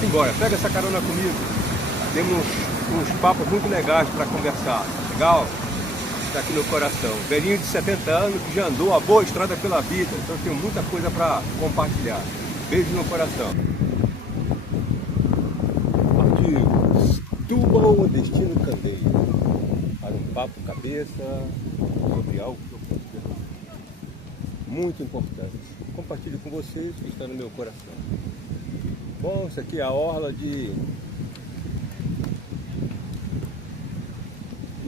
Simbora, pega essa carona comigo. Temos uns papos muito legais para conversar. Legal? Está aqui no coração. Velhinho de 70 anos que já andou a boa estrada pela vida. Então eu tenho muita coisa para compartilhar. Beijo no coração. Partiu Setúbal, destino Candeia. Para um papo cabeça sobre algo que eu considero muito importante. Compartilho com vocês que está no meu coração. Bom, isso aqui é a orla de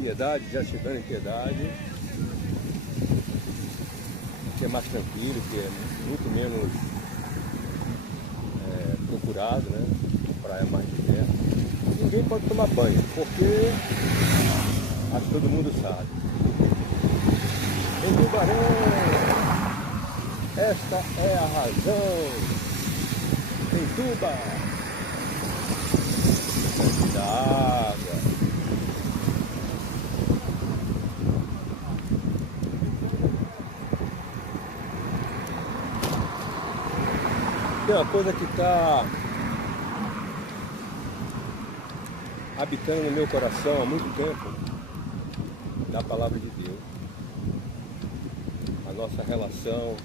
Piedade, já chegando em Piedade. Que é mais tranquilo, que é muito menos procurado, né? Praia mais de perto. Ninguém pode tomar banho, porque acho que todo mundo sabe. Em Tubarão, esta é a razão. Em Tuba, da água. Tem uma coisa que está habitando no meu coração há muito tempo, da palavra de Deus. A nossa relação,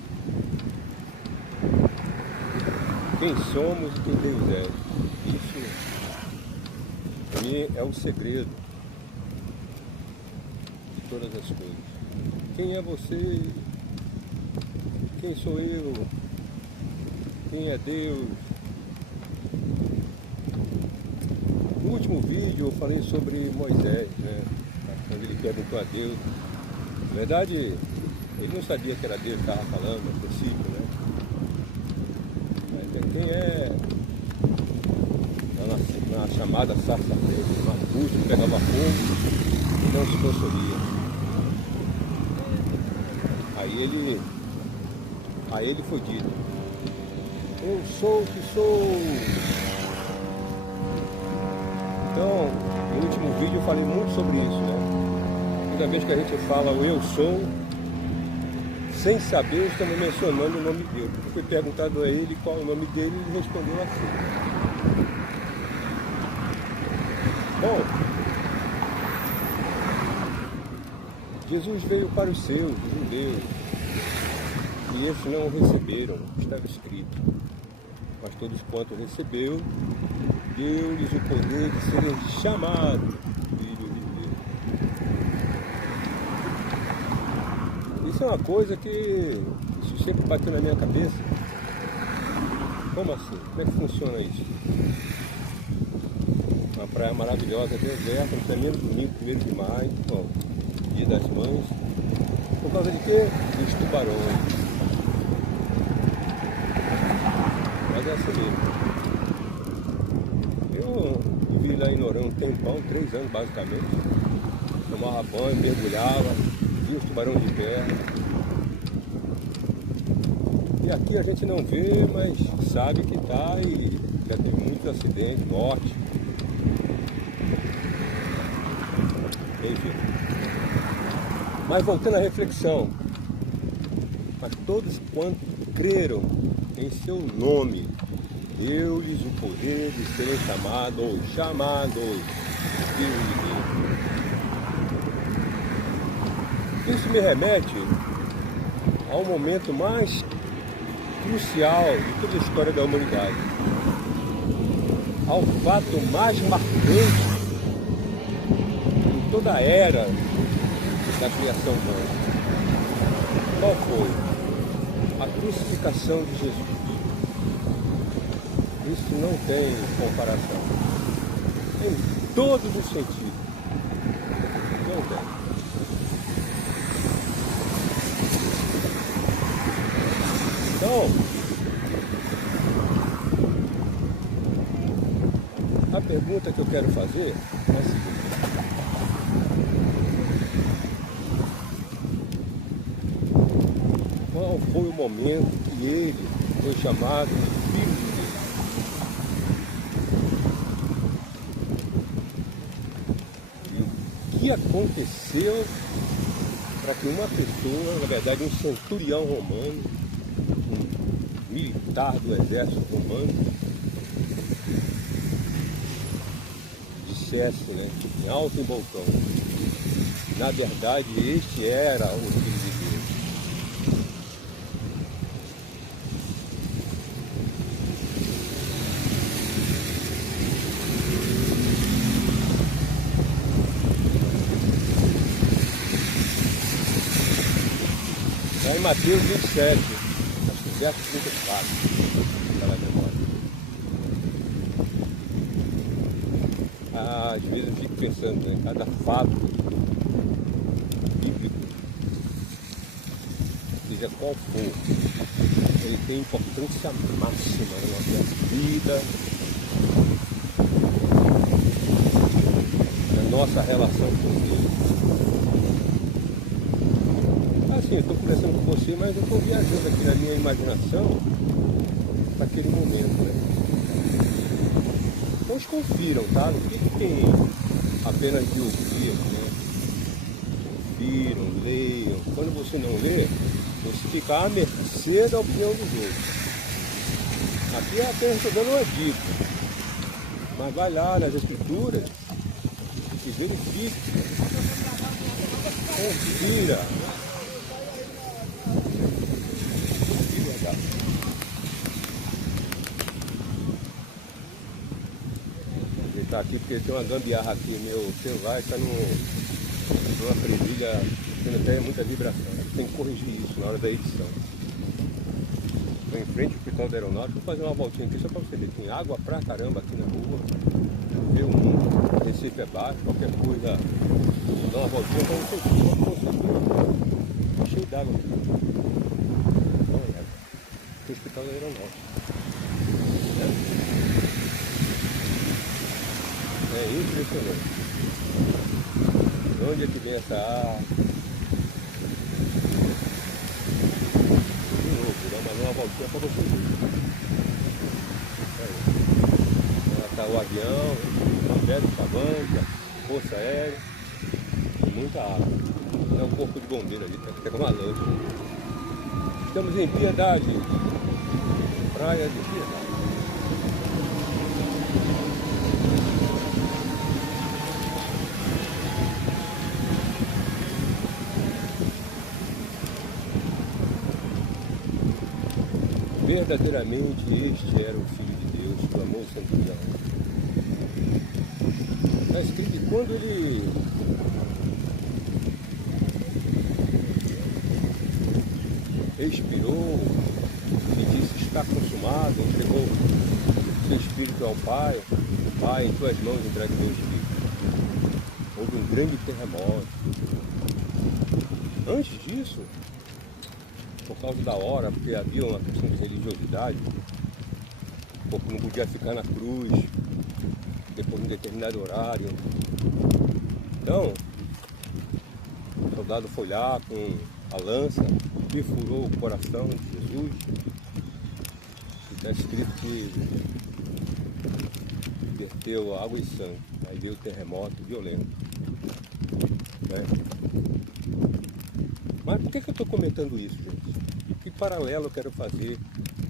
quem somos e quem Deus é. Isso, para mim, é o segredo de todas as coisas. Quem é você? Quem sou eu? Quem é Deus? No último vídeo eu falei sobre Moisés, né? Quando ele perguntou a Deus. Na verdade, ele não sabia que era Deus que estava falando no princípio, né? Mas quem é na chamada sarça preta, uma bucha que pegava fogo e não se consumia. Aí ele foi dito: eu sou o que sou. Então, no último vídeo eu falei muito sobre isso, né? Toda vez que a gente fala o eu sou, sem saber, estamos mencionando o nome dele. Eu fui perguntado a ele qual é o nome dele e ele respondeu assim. Bom, Jesus veio para os seus, os judeus, e estes não o receberam, estava escrito. Mas todos quanto recebeu, deu-lhes o poder de serem chamados filhos de Deus. Isso é uma coisa que isso sempre bateu na minha cabeça. Como assim? Como é que funciona isso? Uma praia maravilhosa, deserta, no primeiro domingo, 1º de maio, bom, Dia das Mães. Por causa de quê? Dos tubarões. Mas é assim mesmo. Eu vivi lá em Noronha um tempão, 3 anos basicamente. Tomava banho, mergulhava, via os tubarões de terra. E aqui a gente não vê, mas sabe que tá e já teve muitos acidentes, mortes. Enfim. Mas voltando à reflexão, mas todos quantos creram em seu nome, deu-lhes o poder de serem chamados filhos de Deus. Isso me remete ao momento mais crucial de toda a história da humanidade, ao fato mais marcante de toda a era da criação humana. Qual foi? A crucificação de Jesus. Isso não tem comparação. Em todos os sentidos. Não tem. Então, a pergunta que eu quero fazer é a seguinte. Qual foi o momento que ele foi chamado de filho de Deus? E o que aconteceu para que uma pessoa, na verdade um centurião romano, um militar do exército romano, excesso, né? Em alto embolcão. Na verdade, este era o Filho de Deus. Lá em Mateus 27, acho que verso 34, aquela memória. Às vezes eu fico pensando, né? Cada fato bíblico, seja qual for, ele tem importância máxima na nossa vida, na nossa relação com Deus. Assim, eu estou conversando com você, mas eu estou viajando aqui na minha imaginação para aquele momento, né? Então confiram, tá? Não fiquem apenas de ouvir, né? Confiram, leiam. Quando você não lê, você fica à mercê da opinião dos outros. Aqui é apenas estou dando uma dica. Mas vai lá nas escrituras e verifique. Confira. Ele está aqui porque tem uma gambiarra aqui. Meu celular está numa presilha tendo até muita vibração. Tem que corrigir isso na hora da edição. Estou em frente ao Hospital da Aeronáutica. Vou fazer uma voltinha aqui só para você ver. Tem água pra caramba aqui na rua. Vê o mundo. Recife é baixo. Qualquer coisa. Vou dar uma voltinha para você ver. Está cheio d'água aqui. Não é. Tem o Hospital da Aeronáutica. É impressionante. De onde é que vem essa água? De novo, vou dar uma voltinha para você ver. Lá está o avião, o Alberto Cavanca, Força Aérea, e muita água. É o corpo de bombeiro ali, está até com uma lancha. Estamos em Piedade, praia de Piedade. Verdadeiramente este era o Filho de Deus, clamou o centurião. Está escrito que quando ele expirou e disse: está consumado, entregou o seu espírito ao Pai, Pai, em tuas mãos entregue o meu espírito. Houve um grande terremoto. Antes disso, por causa da hora, porque havia uma questão de religiosidade, o corpo não podia ficar na cruz depois de um determinado horário. Então, o soldado foi lá com a lança, perfurou o coração de Jesus, e está escrito que verteu água e sangue. Aí veio o terremoto violento, né? Mas por que eu estou comentando isso, gente? Que paralelo eu quero fazer,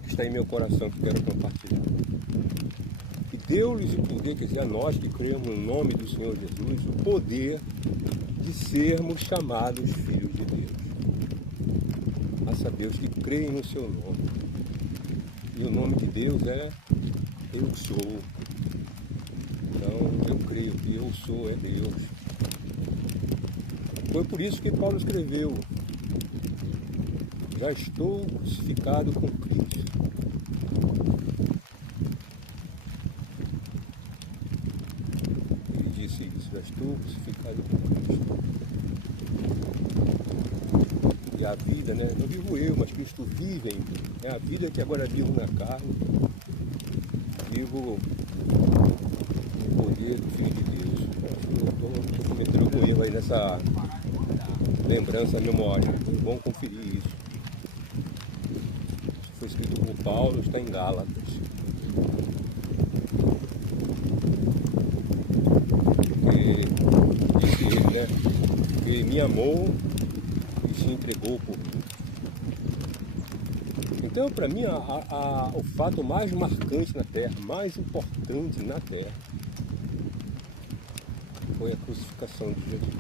que está em meu coração, que quero compartilhar? Que deu-lhes o poder, quer dizer, a nós que cremos no nome do Senhor Jesus, o poder de sermos chamados filhos de Deus. A saber, os que creem no seu nome. E o nome de Deus é Eu Sou. Então, eu creio que Eu Sou é Deus. Foi por isso que Paulo escreveu: já estou crucificado com Cristo. Ele disse isso: já estou crucificado com Cristo. E a vida, né? Não vivo eu, mas Cristo vive em mim. É a vida que agora vivo na carne. Vivo no poder do Filho de Deus. Eu estou cometendo algum erro aí nessa lembrança, memória. É bom conferir isso. Foi escrito por Paulo, está em Gálatas. Porque disse ele, né? Que ele me amou e se entregou por mim. Então, para mim, o fato mais marcante na Terra, mais importante na Terra, foi a crucificação de Jesus.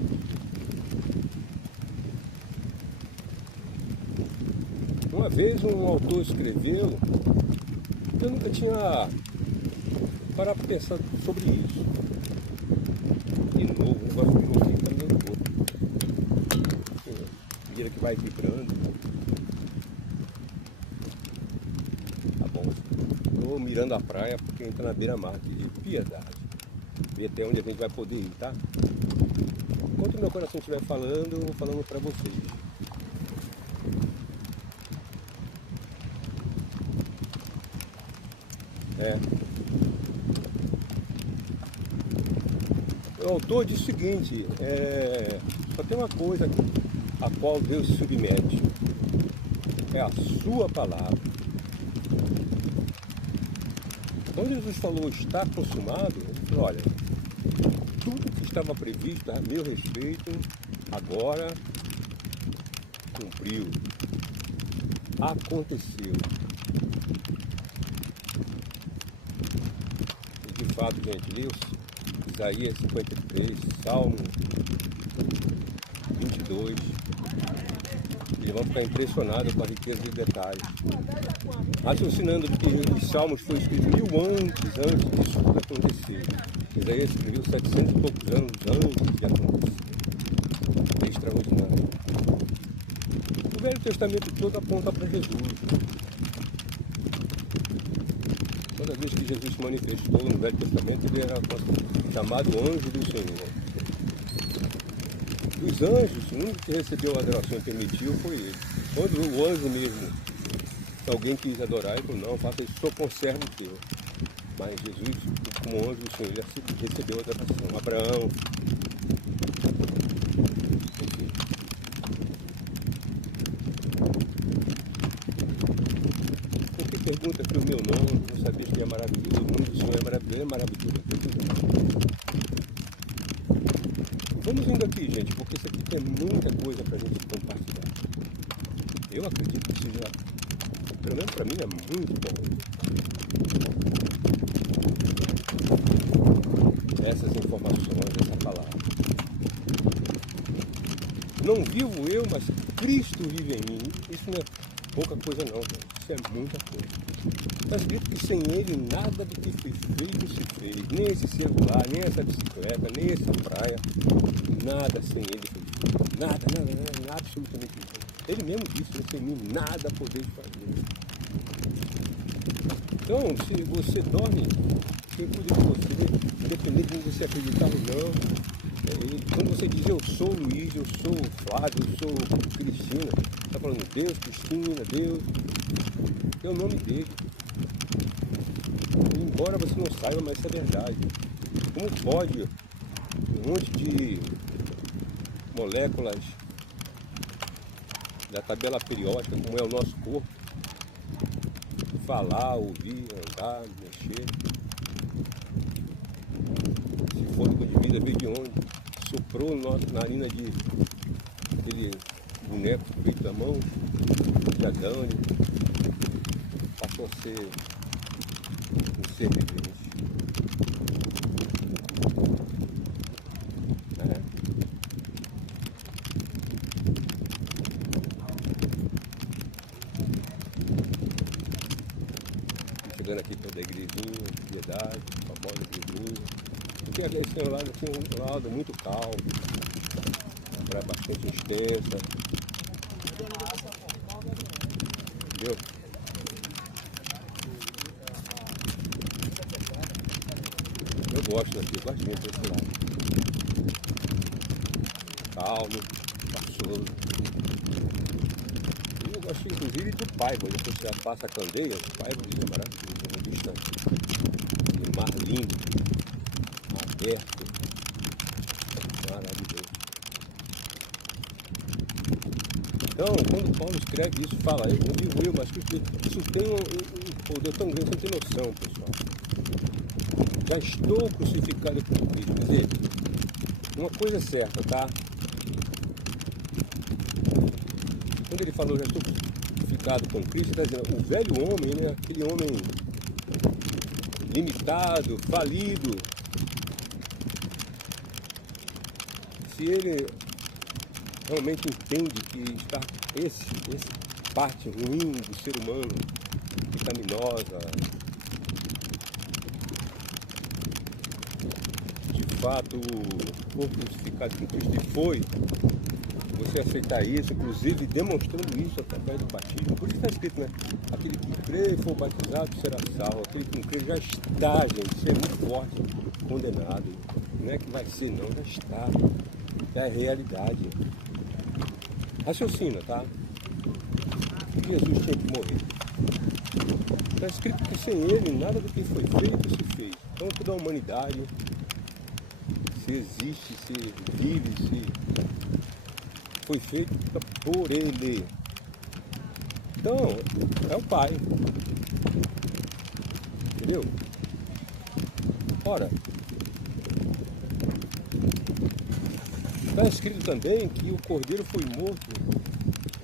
Uma vez um autor escreveu, eu nunca tinha parado para pensar sobre isso. De novo, o negócio de novo fica meio louco. Vira que vai vibrando. Tá bom. Estou mirando a praia porque entra na beira-mar de Piedade. Ver até onde a gente vai poder ir, tá? Enquanto o meu coração estiver falando, eu vou falando para vocês. O autor diz o seguinte, só tem uma coisa a qual Deus se submete, é a sua palavra. Quando Jesus falou está consumado, ele falou, olha, tudo que estava previsto a meu respeito, agora cumpriu, aconteceu. E de fato, gente, Deus, Isaías 53, Salmo 22, e vão ficar impressionados com a riqueza de detalhes. Raciocinando que os Salmos foram escritos 1000 anos antes disso tudo acontecer. Isaías escreveu 700 e poucos anos antes de acontecer. É extraordinário. O Velho Testamento todo aponta para Jesus. Toda vez que Jesus se manifestou no Velho Testamento, ele era chamado anjo do Senhor. Dos anjos, o único que recebeu a adoração e permitiu foi ele. Quando o anjo mesmo, alguém quis adorar, ele falou, não, faça isso, sou conservo teu. Mas Jesus, como anjo do Senhor, ele recebeu a adoração. Abraão. Por que pergunta que o meu nome, não sabia que é maravilhoso, o nome do Senhor é maravilhoso. Vamos indo aqui, gente, porque isso aqui tem muita coisa para a gente compartilhar. Eu acredito que seja, pelo menos para mim, é muito bom. Essas informações, essa palavra. Não vivo eu, mas Cristo vive em mim. Isso não é pouca coisa não, gente. Isso é muita coisa. Está escrito que sem ele nada do que foi feito se fez. Nem esse celular, nem essa bicicleta, nem essa praia. Nada sem ele foi feito. Nada, absolutamente nada. Ele mesmo disse, sem mim nada podeis fazer. Então, se você dorme, quem cuida de você, independente de você acreditar ou não, quando você diz eu sou Luiz, eu sou Flávio, eu sou Cristina, está falando Deus, Cristina, Deus, é o nome dele. E embora você não saiba, mas isso é verdade. Como pode um monte de moléculas da tabela periódica, como é o nosso corpo, falar, ouvir, andar, mexer, se fôlego de vida veio de onde? Soprou na narina de aquele boneco feito da mão de Adão, passou a ser um ser vivente. Chegando aqui perto da igrejinha, Piedade, famosa igreja. Porque a gente tem um lado muito calmo, praia bastante extensa. Entendeu? Eu gosto daqui, eu gosto muito desse lado. Calmo, espaçoso. E eu gosto inclusive do Paiva, depois você passa a Candeia, o Paiva é maravilhoso, é muito distante. Um mar lindo, aberto, maravilhoso. Então, quando Paulo escreve isso, fala, eu vivo eu, mas isso tem um poder tão grande, você não tem noção, pessoal. Já estou crucificado com Cristo. Quer dizer, uma coisa é certa, tá? Quando ele falou, já estou crucificado com Cristo, está dizendo, o velho homem, né, aquele homem limitado, falido, se ele realmente entende que está essa parte ruim do ser humano, pecaminosa, de fato foi crucificado com Cristo e foi, você aceitar isso, inclusive demonstrando isso através do batismo. Por isso está escrito, né? Aquele que crê e for batizado será salvo. Aquele que não crê já está, gente. Isso é muito forte, condenado. Não é que vai ser, não, já está. É a realidade. Raciocina, tá? Jesus tinha que morrer. Está escrito que sem ele nada do que foi feito se fez. Então toda a humanidade, se existe, se vive, se foi feito por ele. Então, é o Pai. Entendeu? Ora, está escrito também que o Cordeiro foi morto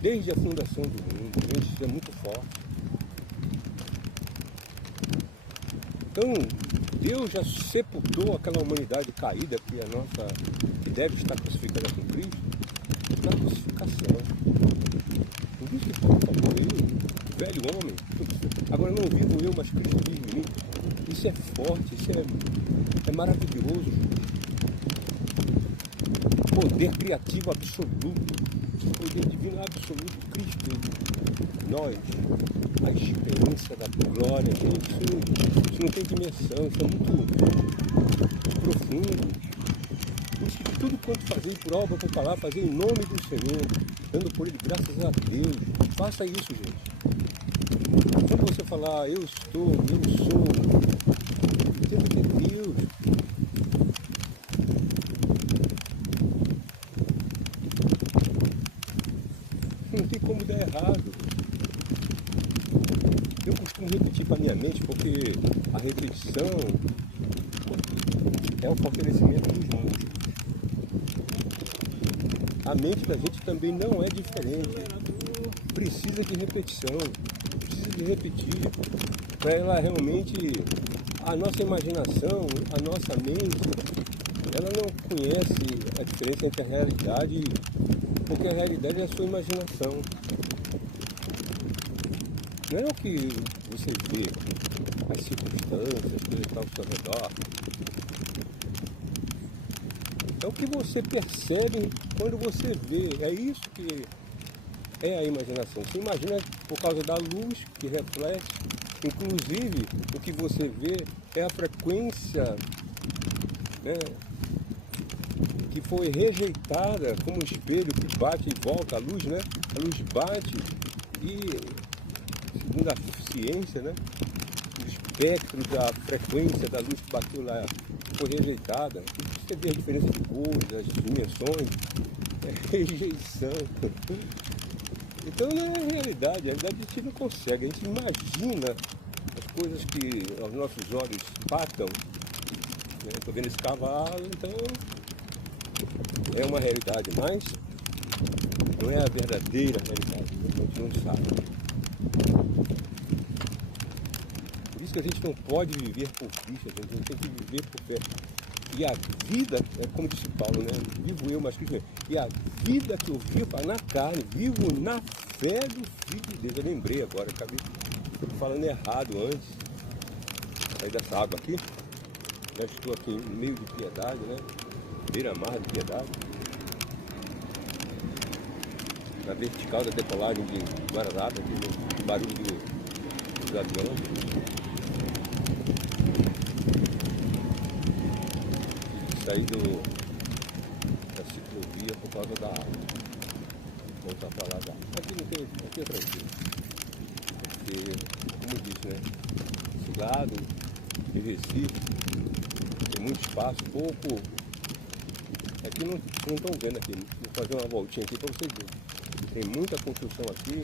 desde a fundação do mundo. Isso é muito forte. Então, Deus já sepultou aquela humanidade caída que deve estar crucificada com Cristo na crucificação. Por isso que Paulo falou, eu, velho homem, agora não vivo eu, mas Cristo vive em mim. Isso é forte, isso é maravilhoso. Poder criativo absoluto, poder divino absoluto, Cristo, nós, a experiência da glória, gente, isso não tem dimensão, isso é muito profundo. Por isso que tudo quanto fazer por obra, por palavra, fazer em nome do Senhor, dando por Ele graças a Deus. Faça isso, gente. Quando você falar, eu estou, eu sou, entenda que é Deus. Não tem como dar errado. Eu costumo repetir para a minha mente, porque a repetição é o fortalecimento dos músculos. A mente da gente também não é diferente. Precisa de repetição, precisa de repetir, para ela realmente, a nossa imaginação, a nossa mente, ela não conhece a diferença entre a realidade, porque a realidade é a sua imaginação. Não é o que você vê, as circunstâncias, as coisas que estão ao seu redor. É o que você percebe quando você vê. É isso que é a imaginação. Você imagina por causa da luz que reflete. Inclusive, o que você vê é a frequência, né, que foi rejeitada como um espelho que bate e volta. A luz, né? A luz bate e, segundo a ciência, né, o espectro da frequência da luz que bateu lá foi rejeitada. E você vê a diferença de cores, as dimensões, é rejeição. Então não é realidade, a realidade a gente não consegue, a gente imagina as coisas que aos nossos olhos batam. Estou vendo esse cavalo, então é uma realidade, mas não é a verdadeira realidade, a gente não sabe. Por isso que a gente não pode viver por vista, a gente tem que viver por fé. E a vida, como disse Paulo, né? Vivo eu, mas Cristo. E a vida que eu vivo na carne, vivo na fé do Filho de Deus. Eu lembrei agora, acabei falando errado antes. Saí dessa água aqui. Já estou aqui no meio de Piedade, né? Beira-mar de Piedade. Na vertical da decolagem de Guararapes, aqui no barulho dos aviões. Saí da ciclovia por causa da água. Voltar para lá da água. Aqui não tem, aqui é tranquilo. Porque, como eu disse, né? Esse lado de Recife tem muito espaço, pouco. Aqui não estão vendo aqui. Vou fazer uma voltinha aqui para vocês verem. Tem muita construção aqui,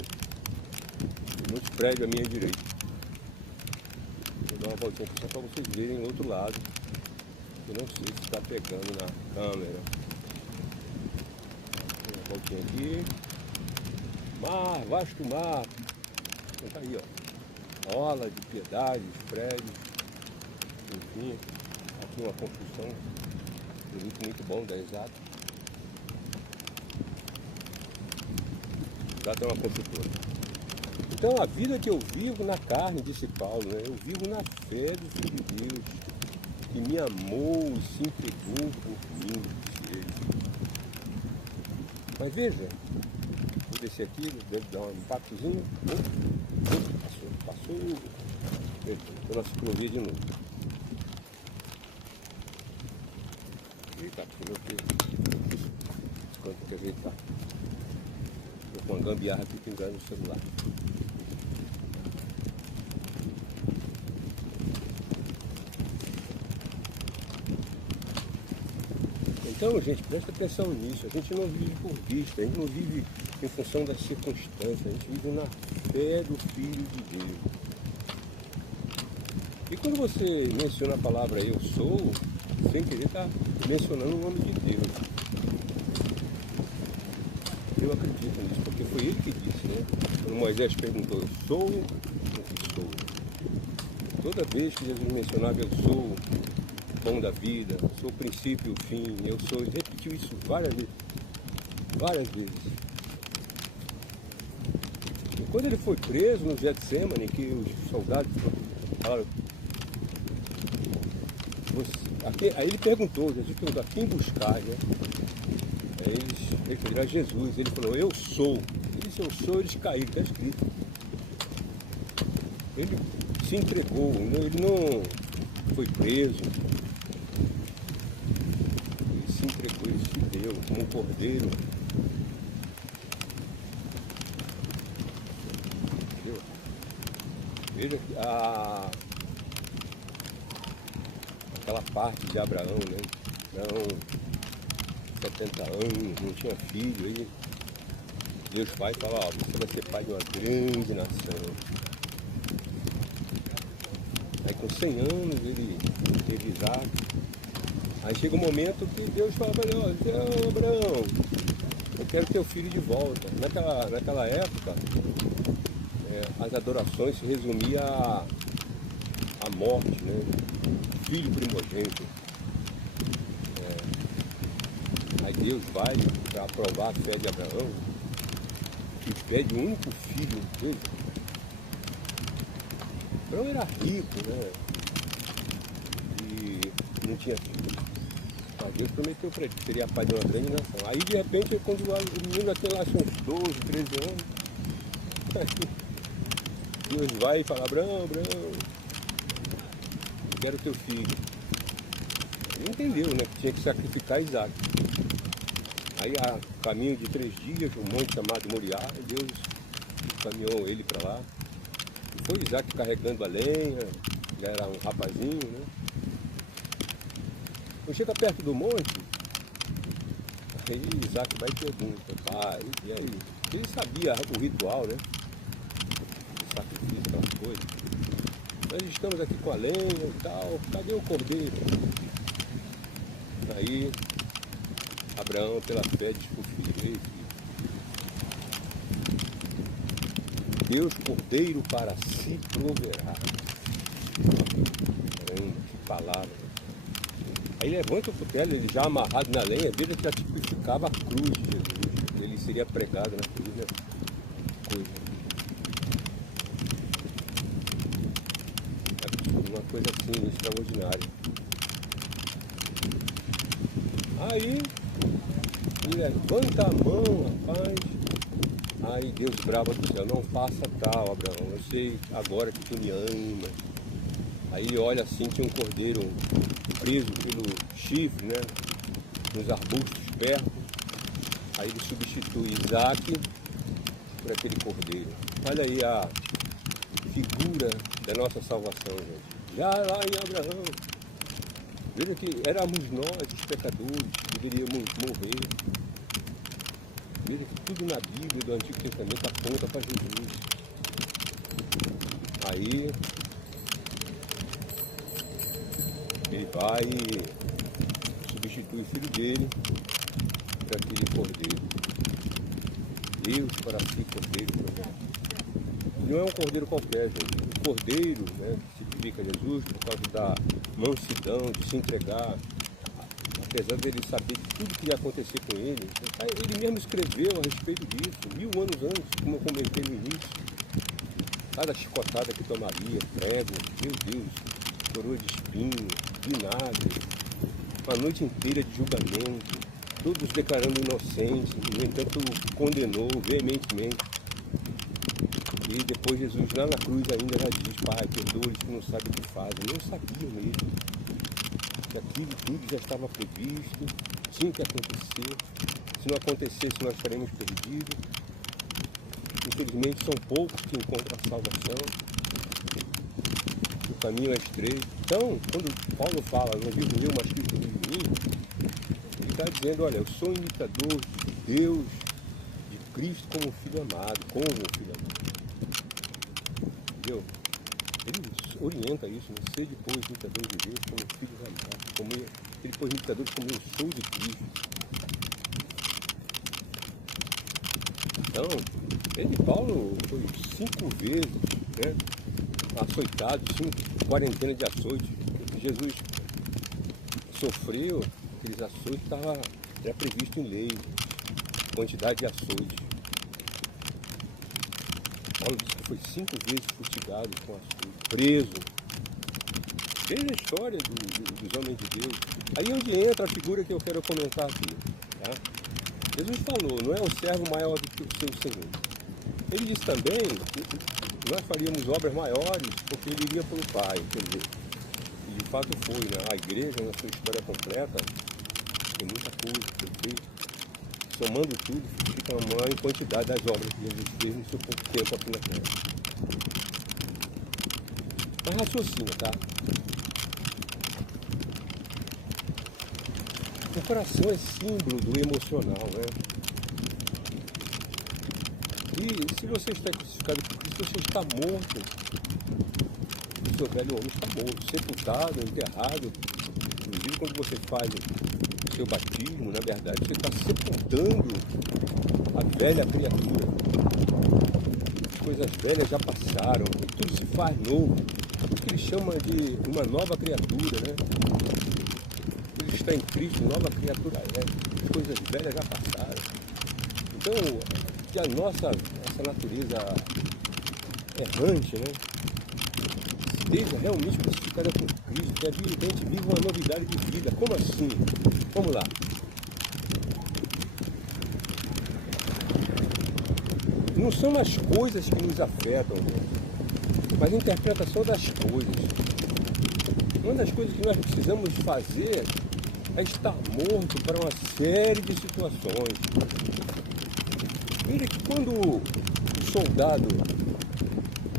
muitos prédios à minha direita. Vou dar uma voltinha aqui só para vocês verem o outro lado. Eu não sei se está pegando na câmera. Uma voltinha aqui. Mar, vasto mar. Então, tá aí, ó. Orla de Piedade, prédios. Enfim, aqui uma construção. Muito bom da Exato. advogado, é uma consultora. Então a vida que eu vivo na carne, disse Paulo, né? Eu vivo na fé do Filho de Deus, que me amou e se entregou por mim, disse ele. Mas veja, vou descer aqui, devo dar um impactozinho. Passou pela ciclovia de novo. Eita, porque meu Deus, esse canto que ajeitar. Estou com uma gambiarra aqui pingando no celular. Então, gente, presta atenção nisso. A gente não vive por vista, a gente não vive em função das circunstâncias, a gente vive na fé do Filho de Deus. E quando você menciona a palavra eu sou, sem querer está mencionando o nome de Deus. Eu acredito nisso, porque foi ele que disse, né? Quando Moisés perguntou, eu sou o que sou. Toda vez que Jesus mencionava eu sou o pão da vida, eu sou o princípio e o fim, eu sou, ele repetiu isso várias vezes. Várias vezes. E quando ele foi preso no Getsemane, que os soldados falaram, aí ele perguntou, Jesus perguntou, a quem buscar, né? Aí ele falou, a Jesus, ele falou, eu sou. Ele disse, eu sou, eles caíram, está escrito. Ele se entregou, ele não foi preso. Ele se entregou, ele se deu como um cordeiro. Entendeu? Veja que aquela parte de Abraão, né? Abraão, 70 anos, não tinha filho, aí Deus Pai fala, ó, você vai ser pai de uma grande nação. Aí com 100 anos ele teve Isaac. Aí chega um momento que Deus fala para ele, ó, Abraão, eu quero teu filho de volta. Naquela época, as adorações se resumiam à morte, né? Filho primogênito. Aí Deus vai para aprovar a fé de Abraão e pede um único filho dele. Abraão era rico, né? E não tinha filho. Mas Deus prometeu para ele que seria pai de uma grande nação. Aí de repente, quando o menino já tem lá seus 12, 13 anos, aí Deus vai e fala, Abraão, eu quero teu filho. Ele entendeu, né? Que tinha que sacrificar Isaac. Aí, a caminho de 3 dias, um monte chamado Moriá, Deus caminhou ele para lá. E foi Isaac carregando a lenha, ele era um rapazinho, né? Quando chega perto do monte, aí Isaac vai e pergunta, pai, e aí? Ele sabia o ritual, né? O sacrifício, aquelas coisas. Nós estamos aqui com a lenha e tal, cadê o cordeiro? Aí Abraão, pela fé, diz para o filho, Deus cordeiro para si proverá. Caramba, que palavra. Aí levanta o cutelo, ele já amarrado na lenha, veja que já tipificava a cruz de Jesus. Ele seria pregado na cruz, né? Coisa. É uma coisa assim, extraordinária. Aí levanta a mão, rapaz. Aí Deus brava do céu, não faça tal, Abraão, eu sei agora que tu me amas. Aí ele olha assim, tinha um cordeiro preso pelo chifre, né? Nos arbustos perto. Aí ele substitui Isaac por aquele cordeiro. Olha aí a figura da nossa salvação, gente. Já lá em Abraão. Veja que éramos nós, os pecadores, que deveríamos morrer. Veja que tudo na Bíblia do Antigo Testamento aponta para Jesus. Aí ele vai e substitui o filho dele por aquele cordeiro. Deus para si cordeiro proverá. Não é um cordeiro qualquer, gente. O cordeiro, né, que significa Jesus, por causa da mansidão, de se entregar, a apesar dele saber tudo que ia acontecer com ele. Ele mesmo escreveu a respeito disso, 1000 anos antes, como eu comentei no início. Cada chicotada que tomaria, prego, meu Deus, coroa de espinho, vinagre, uma noite inteira de julgamento, todos declarando inocentes, no entanto condenou veementemente. E depois Jesus lá na cruz ainda já diz, Pai, perdoa-lhes que não sabem o que fazem. Não sabiam mesmo que aquilo tudo já estava previsto, tinha que acontecer. Se não acontecesse, nós estaremos perdidos. Infelizmente, são poucos que encontram a salvação. O caminho é estreito. Então, quando Paulo fala, não vivo eu, mas Cristo vive em mim, ele está dizendo, olha, eu sou imitador de Deus, de Cristo como filho amado, como filho amado. Entendeu? Ele orienta isso, né? Sede, pois, imitadores de Deus como filhos amados, como ele pôs imitadores como eu sou de Cristo. Então, Paulo foi 5 vezes, né, açoitado, 5 quarentenas de açoite. Jesus sofreu, aqueles açoites era previsto em lei, quantidade de açoite. Paulo disse que foi 5 vezes fustigado com açoite, preso. Veja a história dos homens de Deus. Aí é onde entra a figura que eu quero comentar aqui. Tá? Jesus falou, não é o servo maior do que o seu Senhor. Ele disse também que nós faríamos obras maiores porque ele iria pelo Pai. Quer dizer, e de fato foi, né? A igreja, na sua história completa, tem muita coisa, perfeito. Somando tudo, fica a maior quantidade das obras que Jesus fez no seu pouco tempo aqui na Terra. Mas raciocina, tá? O coração é símbolo do emocional, né? E se você está crucificado por Cristo, você está morto. O seu velho homem está morto, sepultado, enterrado. Inclusive, quando você faz o seu batismo, na verdade, você está sepultando a velha criatura. As coisas velhas já passaram e tudo se faz novo. O que ele chama de uma nova criatura, né? Ele está em Cristo, nova criatura é. As coisas velhas já passaram. Então, que a nossa natureza errante, né, esteja realmente crucificada por Cristo, que a gente vive uma novidade de vida. Como assim? Vamos lá. Não são as coisas que nos afetam, mas a interpretação das coisas. Uma das coisas que nós precisamos fazer é estar morto para uma série de situações. Veja que quando o soldado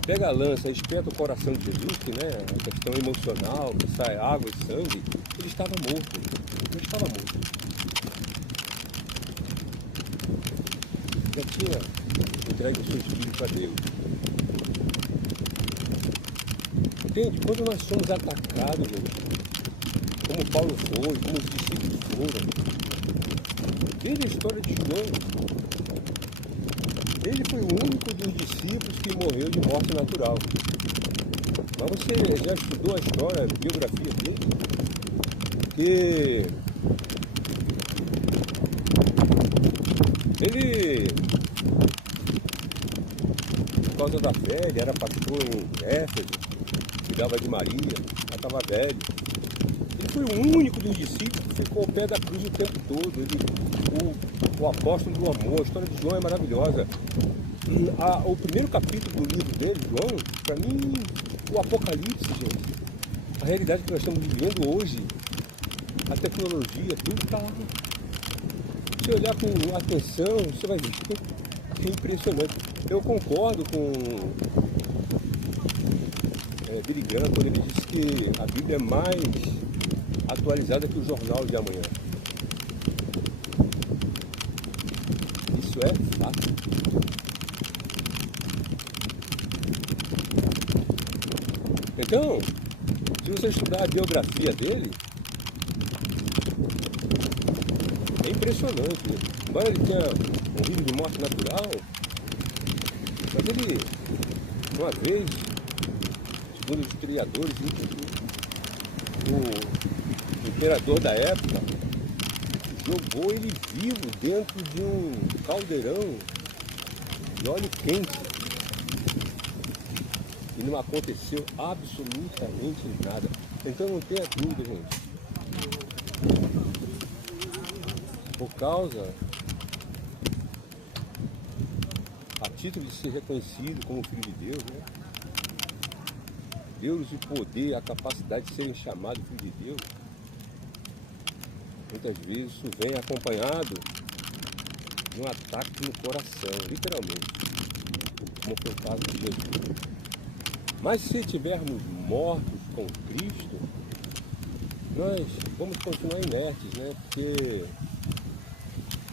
pega a lança e espeta o coração de Jesus, que, né, a questão emocional, que sai água e sangue, ele estava morto. Ele estava morto. Já tinha entregue o seu espírito a Deus. Entende? Quando nós somos atacados, como Paulo foi, como os discípulos foram, veja a história de João. Ele foi o único dos discípulos que morreu de morte natural. Mas você já estudou a história, a biografia dele? Que ele, por causa da fé, ele era pastor em Éfeso, cuidava de Maria, já estava velho. Ele foi o único dos discípulos que ficou ao pé da cruz o tempo todo. O apóstolo do amor, a história de João é maravilhosa. E o primeiro capítulo do livro dele, João, para mim, o Apocalipse, gente, a realidade que nós estamos vivendo hoje, a tecnologia, tudo está lá. Se você olhar com atenção, você vai ver que é impressionante. Eu concordo com Billy Graham quando ele disse que a Bíblia é mais atualizada que o jornal de amanhã. Isso é fato. Então, se você estudar a biografia dele, é impressionante. Embora ele tenha morrido de morte natural, mas ele, uma vez, segundo os historiadores, o imperador da época jogou ele vivo dentro de um caldeirão de óleo quente. E não aconteceu absolutamente nada. Então não tenha dúvida, gente. Por causa, a título de ser reconhecido como filho de Deus, né? Deus, o poder, a capacidade de serem chamados filho de Deus, muitas vezes isso vem acompanhado de um ataque no coração, literalmente, como foi o caso de Jesus. Mas se estivermos mortos com Cristo, nós vamos continuar inertes, né? Porque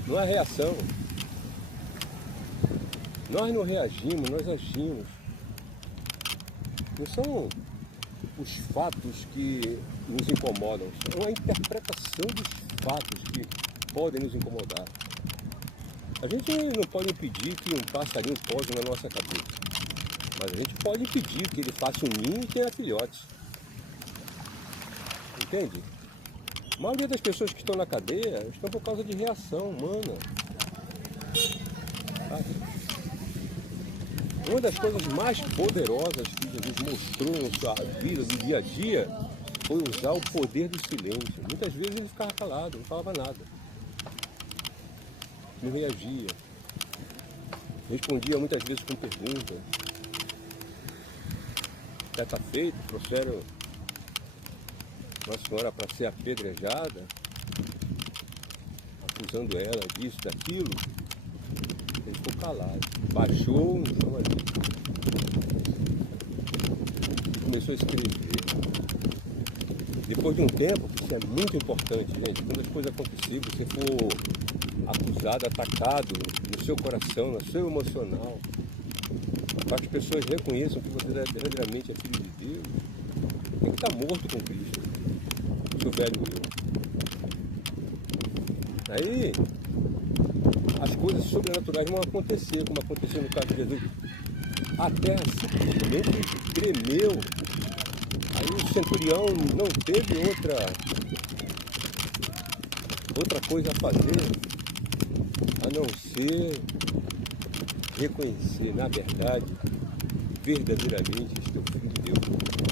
não há reação. Nós não reagimos, nós agimos. Não são os fatos que nos incomodam, são a interpretação dos fatos que podem nos incomodar. A gente não pode impedir que um passarinho pouse na nossa cabeça, mas a gente pode impedir que ele faça um ninho e tenha filhotes. Entende? A maioria das pessoas que estão na cadeia estão por causa de reação humana. Sabe? Uma das coisas mais poderosas que Jesus mostrou na sua vida, do dia a dia, foi usar o poder do silêncio. Muitas vezes ele ficava calado, não falava nada. Não reagia. Respondia muitas vezes com perguntas. Certa feita, trouxeram uma senhora para ser apedrejada, acusando ela disso, daquilo. Ele ficou calado, baixou no chão ali, começou a escrever. Depois de um tempo, isso é muito importante, gente, quando as coisas acontecerem, você for acusado, atacado no seu coração, no seu emocional, para que as pessoas reconheçam que você verdadeiramente é filho de Deus, tem que estar morto com Cristo, o seu velho eu. Aí, as coisas sobrenaturais vão acontecer, como aconteceu no caso de Jesus. A terra simplesmente tremeu. Aí o centurião não teve outra coisa a fazer, a não ser reconhecer, na verdade, verdadeiramente este é o Filho de Deus.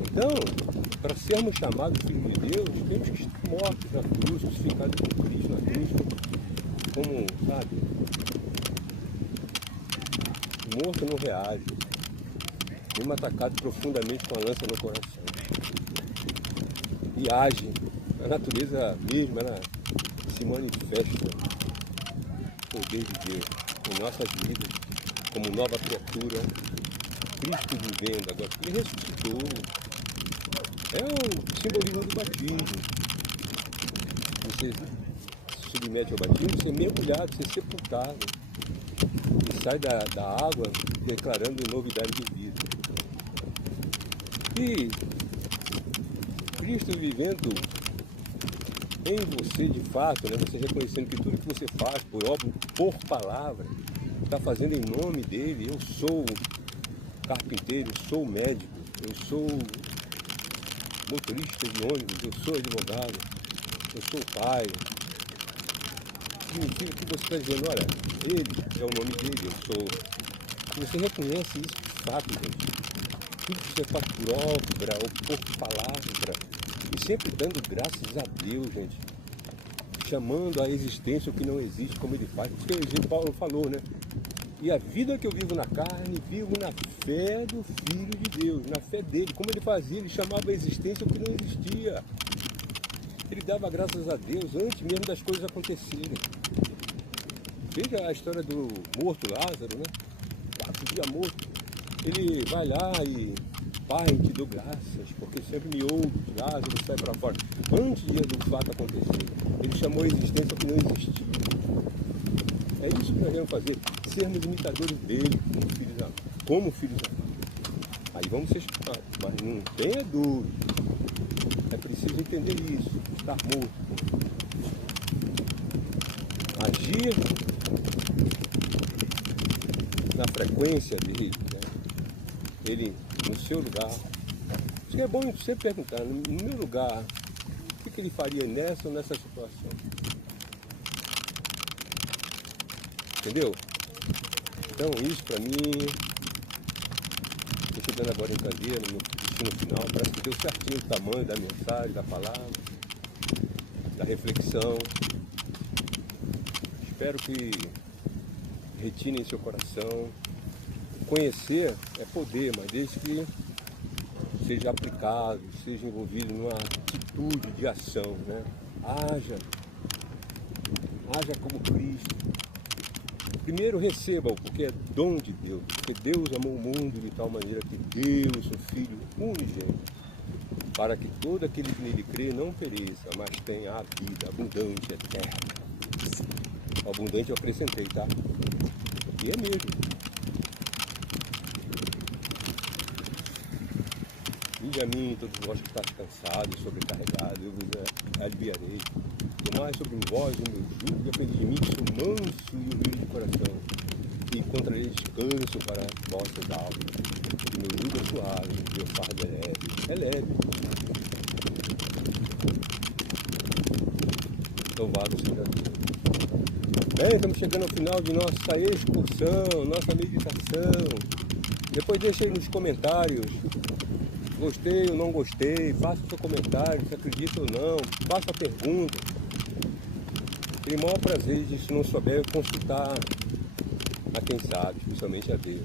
Então, para sermos chamados Filho de Deus, temos que estar mortos na cruz, crucificados com Cristo na cruz, como, sabe, morto não reage, mesmo atacado profundamente com a lança no coração. E age, a natureza mesma, ela se manifesta, o poder de Deus, em nossas vidas, como nova criatura, Cristo vivendo agora, ele ressuscitou. É o simbolismo do batismo. Você se submete ao batismo, você é mergulhado, você é sepultado. E sai da água declarando novidade de vida. E Cristo vivendo em você de fato, né? Você reconhecendo que tudo que você faz por obra, por palavra, está fazendo em nome dele. Eu sou carpinteiro, eu sou médico, eu sou motorista de ônibus, eu sou advogado, eu sou pai. Significa que você está dizendo, olha, ele é o nome dele, eu sou. Você reconhece isso de fato, gente. Tudo que você faz por obra ou por palavra, e sempre dando graças a Deus, gente. Chamando à existência o que não existe, como ele faz. Porque Paulo falou, né? E a vida que eu vivo na carne, vivo na fé do Filho de Deus, na fé dele. Como ele fazia? Ele chamava à existência o que não existia. Ele dava graças a Deus antes mesmo das coisas acontecerem. Veja a história do morto Lázaro, né? 4 dias morto. Ele vai lá e, Pai, te dou graças, porque sempre me ouve, Lázaro sai para fora. Antes do fato acontecer, ele chamou a existência o que não existia. É isso que nós devemos fazer, sermos imitadores dele, como filhos amados. Aí vamos ser chamados, mas não tenha dúvida. É preciso entender isso, estar morto. Agir na frequência dele, né? Ele no seu lugar. Isso que é bom sempre perguntar, no meu lugar, o que ele faria nessa ou nessa situação? Entendeu? Então isso para mim, estou chegando agora em Candeia, no meu destino final, parece que deu certinho o tamanho da mensagem, da palavra, da reflexão. Espero que retine em seu coração. Conhecer é poder, mas desde que seja aplicado, seja envolvido numa atitude de ação, né? Haja como Cristo. Primeiro receba-o, porque é dom de Deus, porque Deus amou o mundo de tal maneira que deu o seu Filho unigênito, para que todo aquele que nele crê não pereça, mas tenha a vida abundante, eterna. O abundante eu acrescentei, tá? E é mesmo. Vinde a mim, todos vós que estáis cansados, sobrecarregados, eu vos aliviarei. Tomai sobre vós o meu jugo e aprendi de mim que sou manso e humilde de coração, e encontrarei descanso para vossas almas. O meu jugo é suave, o meu fardo é leve. É leve. Louvado seja Deus. Bem, estamos chegando ao final de nossa excursão, nossa meditação. Depois deixa aí nos comentários. Gostei ou não gostei, faça o seu comentário, se acredita ou não, faça a pergunta. Tenho o maior prazer de, se não souber, consultar a quem sabe, especialmente a Deus.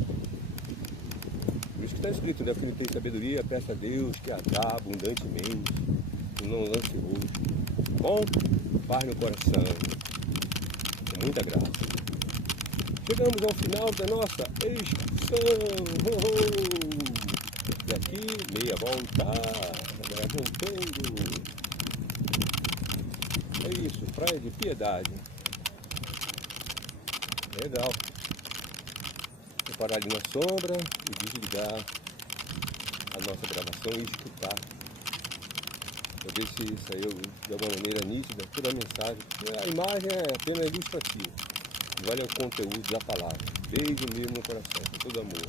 Por isso que está escrito, né? Que ele tem sabedoria, peça a Deus que a dá abundantemente e não lance rosto. Bom, paz no coração, com muita graça. Chegamos ao final da nossa excursão. E aqui, meia volta, voltando. É isso, Praia de Piedade. Legal. Vou parar ali na sombra e desligar a nossa gravação e escutar. Para ver se saiu de alguma maneira nítida toda a mensagem. A imagem é apenas ilustrativa. Vale o conteúdo da palavra. Beijo mesmo no coração, com todo amor.